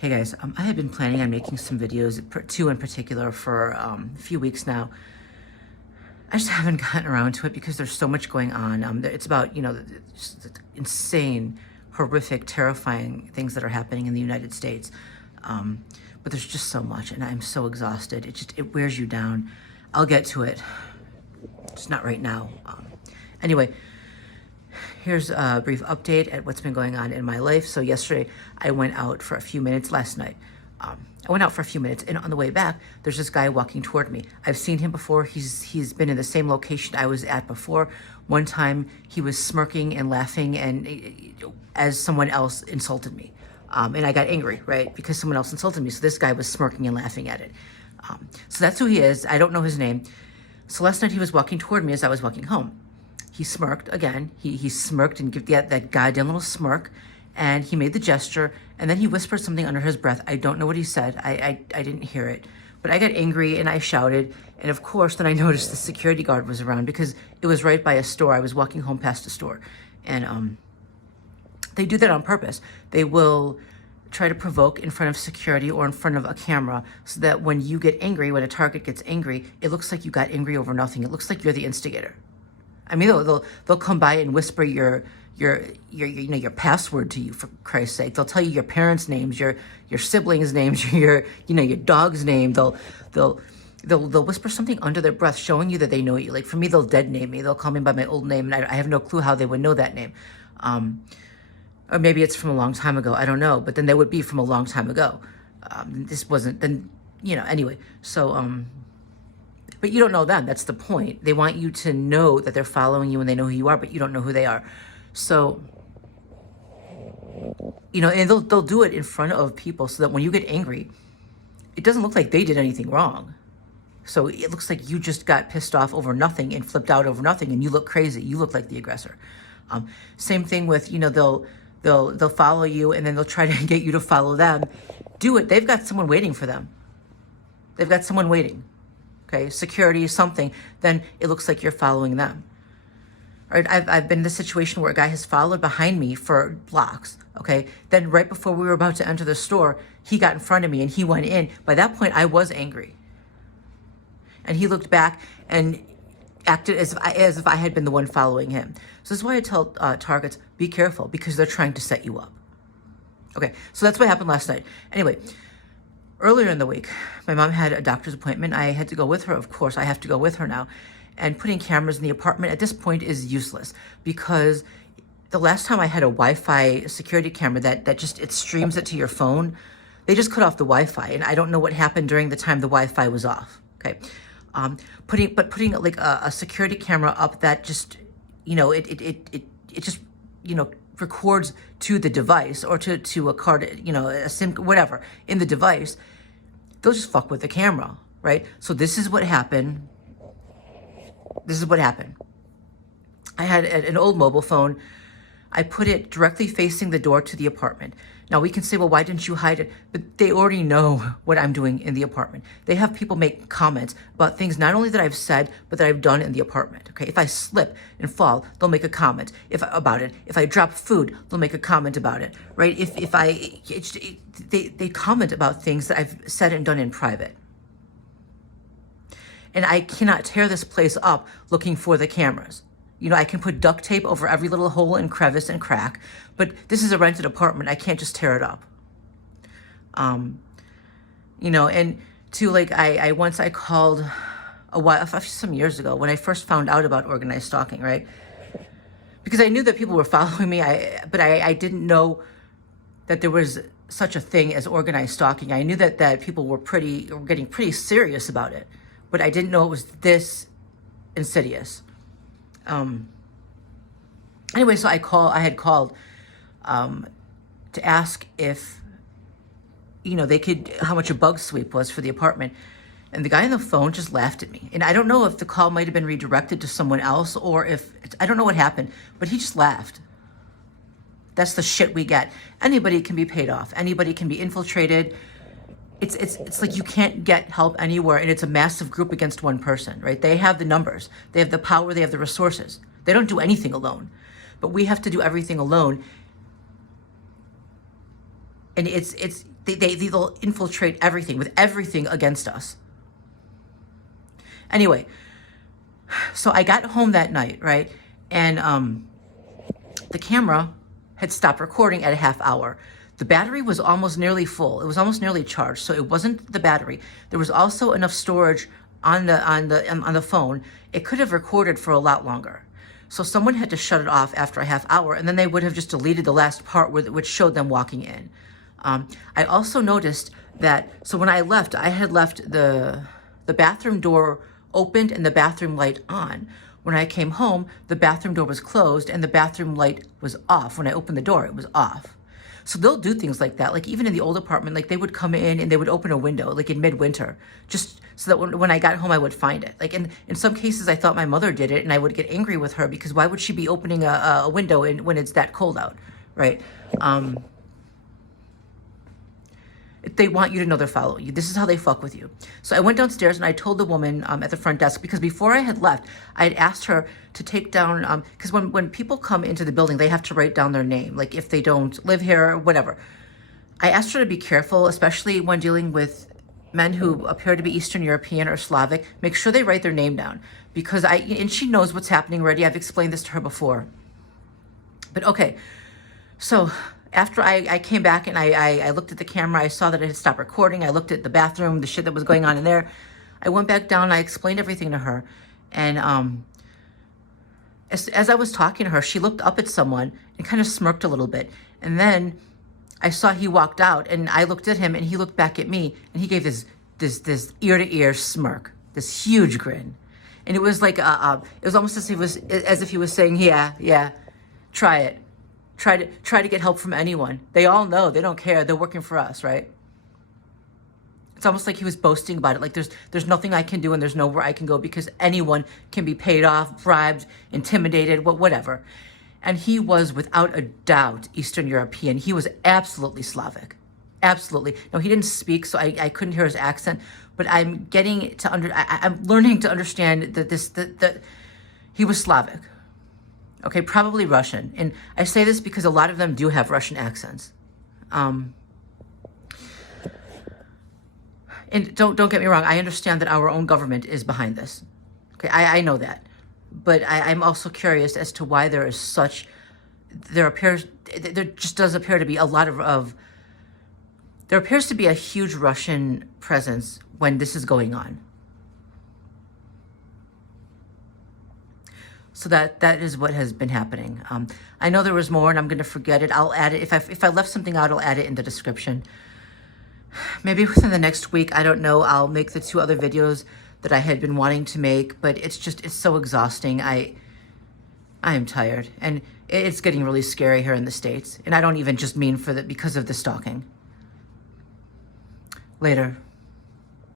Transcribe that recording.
Hey guys, I have been planning on making some videos, two in particular, for a few weeks now. I just haven't gotten around to it because there's so much going on. It's about, just the insane, horrific, terrifying things that are happening in the United States. But there's just so much, and I'm so exhausted. It wears you down. I'll get to it, just not right now. Anyway, here's a brief update at what's been going on in my life. So yesterday, I went out for a few minutes. Last night, I went out for a few minutes, and on the way back, there's this guy walking toward me. I've seen him before. He's been in the same location I was at before. One time, he was smirking and laughing, and as someone else insulted me, and I got angry, right, because someone else insulted me. So this guy was smirking and laughing at it. So that's who he is. I don't know his name. So last night, he was walking toward me as I was walking home. He smirked again. He smirked and gave that goddamn little smirk, and he made the gesture, and then he whispered something under his breath. I don't know what he said. I didn't hear it, but I got angry and I shouted. And of course, then I noticed the security guard was around because it was right by a store. I was walking home past a store, and they do that on purpose. They will try to provoke in front of security or in front of a camera so that when you get angry, when a target gets angry, it looks like you got angry over nothing. It looks like you're the instigator. I mean, they'll come by and whisper your password to you, for Christ's sake. They'll tell you your parents' names, your siblings' names, your dog's name. They'll whisper something under their breath, showing you that they know you. Like for me, they'll dead name me. They'll call me by my old name, and I have no clue how they would know that name. Or maybe it's from a long time ago. I don't know. But then they would be from a long time ago. This wasn't then. Anyway. So but you don't know them. That's the point. They want you to know that they're following you and they know who you are, but you don't know who they are. So, and they'll do it in front of people so that when you get angry, it doesn't look like they did anything wrong. So it looks like you just got pissed off over nothing and flipped out over nothing, and you look crazy. You look like the aggressor. Same thing with, they'll follow you and then they'll try to get you to follow them. Do it. They've got someone waiting for them. They've got someone waiting. Okay, security, something, then it looks like you're following them. All right, I've been in this situation where a guy has followed behind me for blocks, okay? Then right before we were about to enter the store, he got in front of me and he went in. By that point, I was angry. And he looked back and acted as if I had been the one following him. So this is why I tell targets, be careful, because they're trying to set you up. Okay, so that's what happened last night. Anyway, earlier in the week, my mom had a doctor's appointment. I had to go with her. Of course, I have to go with her now. And putting cameras in the apartment at this point is useless because the last time I had a Wi-Fi security camera that just, it streams it to your phone, they just cut off the Wi-Fi. And I don't know what happened during the time the Wi-Fi was off, okay? Putting like a security camera up that just, it just, records to the device or to a card, a SIM, whatever, in the device, they'll just fuck with the camera, right? So this is what happened. I had an old mobile phone. I put it directly facing the door to the apartment. Now we can say, well, why didn't you hide it? But they already know what I'm doing in the apartment. They have people make comments about things not only that I've said, but that I've done in the apartment. Okay, if I slip and fall, they'll make a comment about it. If I drop food, they'll make a comment about it, right? They comment about things that I've said and done in private. And I cannot tear this place up looking for the cameras. I can put duct tape over every little hole and crevice and crack, but this is a rented apartment. I can't just tear it up. And I called some years ago when I first found out about organized stalking, right? Because I knew that people were following me, but I didn't know that there was such a thing as organized stalking. I knew that people were getting pretty serious about it, but I didn't know it was this insidious. Anyway, so I had called to ask if, how much a bug sweep was for the apartment. And the guy on the phone just laughed at me. And I don't know if the call might have been redirected to someone else or I don't know what happened, but he just laughed. That's the shit we get. Anybody can be paid off. Anybody can be infiltrated. It's like you can't get help anywhere, and it's a massive group against one person, right? They have the numbers, they have the power, they have the resources. They don't do anything alone, but we have to do everything alone. And they'll infiltrate everything with everything against us. Anyway, so I got home that night, right? And the camera had stopped recording at a half hour. The battery was almost nearly full. It was almost nearly charged. So it wasn't the battery. There was also enough storage on the phone. It could have recorded for a lot longer. So someone had to shut it off after a half hour, and then they would have just deleted the last part which showed them walking in. I also noticed that, so when I left, I had left the bathroom door opened and the bathroom light on. When I came home, the bathroom door was closed and the bathroom light was off. When I opened the door, it was off. So they'll do things like that. Like even in the old apartment, like they would come in and they would open a window, like in midwinter, just so that when I got home, I would find it. Like in some cases, I thought my mother did it and I would get angry with her because why would she be opening a window when it's that cold out, right? They want you to know they're following you. This is how they fuck with you. So I went downstairs and I told the woman at the front desk, because before I had left, I had asked her to take down, because when people come into the building, they have to write down their name, like if they don't live here or whatever. I asked her to be careful, especially when dealing with men who appear to be Eastern European or Slavic. Make sure they write their name down, because and she knows what's happening already. I've explained this to her before. But okay, so after I came back and I looked at the camera, I saw that it had stopped recording. I looked at the bathroom, the shit that was going on in there. I went back down, I explained everything to her. And as I was talking to her, she looked up at someone and kind of smirked a little bit. And then I saw he walked out and I looked at him and he looked back at me and he gave this ear-to-ear smirk, this huge grin. And it was like, it was almost as if he was saying, yeah, try it. Try to get help from anyone. They all know, they don't care. They're working for us, right? It's almost like he was boasting about it. Like there's nothing I can do and there's nowhere I can go because anyone can be paid off, bribed, intimidated, whatever. And he was without a doubt Eastern European. He was absolutely Slavic. Absolutely. No, he didn't speak, so I couldn't hear his accent, but I'm getting to I'm learning to understand that he was Slavic. Okay, probably Russian. And I say this because a lot of them do have Russian accents. And don't get me wrong, I understand that our own government is behind this. Okay, I know that. But I'm also curious as to why there just does appear to be a lot there appears to be a huge Russian presence when this is going on. So that is what has been happening. I know there was more and I'm going to forget it. I'll add it. If I left something out, I'll add it in the description. Maybe within the next week, I don't know, I'll make the 2 other videos that I had been wanting to make, but it's so exhausting. I am tired and it's getting really scary here in the States. And I don't even just mean because of the stalking. Later.